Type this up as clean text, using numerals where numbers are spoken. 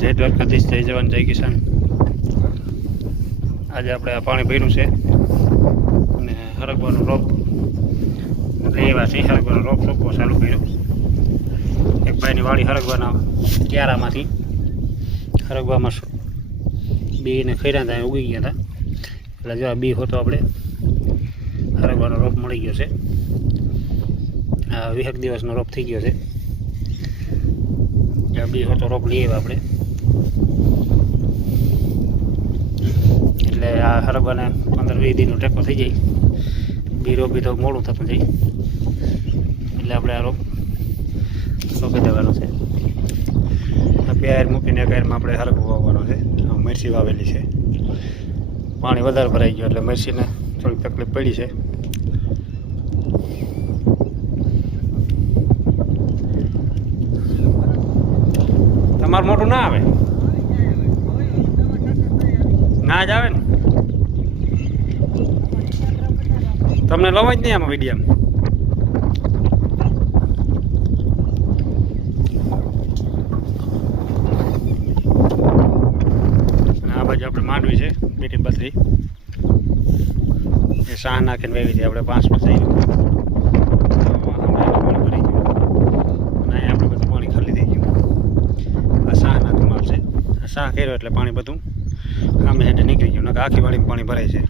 જય દ્વારકાધીશ, જય જવાન, જય કિસાન. આજે આપણે આ પાણી ભર્યું છે અને હરગવાનો રોપ લેવા છે. હરગવાનો રોપ સોંપવો ચાલુ કર્યો. એક ભાઈની વાડી હરગવાના ક્યારામાંથી હરગવામાં બીને ખૈરા ત્યાં ઉગી ગયા હતા. એટલે જો આ બી હોતો આપણે હરગવાનો રોપ મળી ગયો છે. આ 20 દિવસનો રોપ થઈ ગયો છે. આ બી હોતો રોપ લઈએ આપણે. એટલે આ હરગવાને 15-20 દિનનો ટેકો થઈ જાય. બી રોપી તો મોડું થતું જાય. એટલે આપણે આ રોપ રોપી દેવાનો છે. આ 2 આયર મૂકીને 1 આયરમાં આપણે હરગવો વાવવાનો છે. મરચી વાવેલી છે. પાણી વધારે ભરાઈ ગયું એટલે મરચીને થોડીક તકલીફ પડી છે. તમારું મોટું ના આવે, ના જ આવે ને. તમને લવાય જ નહીં આમાં વિડીયામાં. આ બાજુ આપણે માંડવી છે 2-32 એ શાહ નાખીને વેવી હતી આપણે 5 થઈ ગયું. પાણી ભરી ગયું અને અહીંયા આપણે બધું પાણી ખાલી થઈ ગયું. આ શાહ નાખવામાં આવશે. આ શાહ કર્યો એટલે પાણી બધું સામે હેઠે નીકળી ગયું. આખી વાડીમાં પાણી ભરાય છે.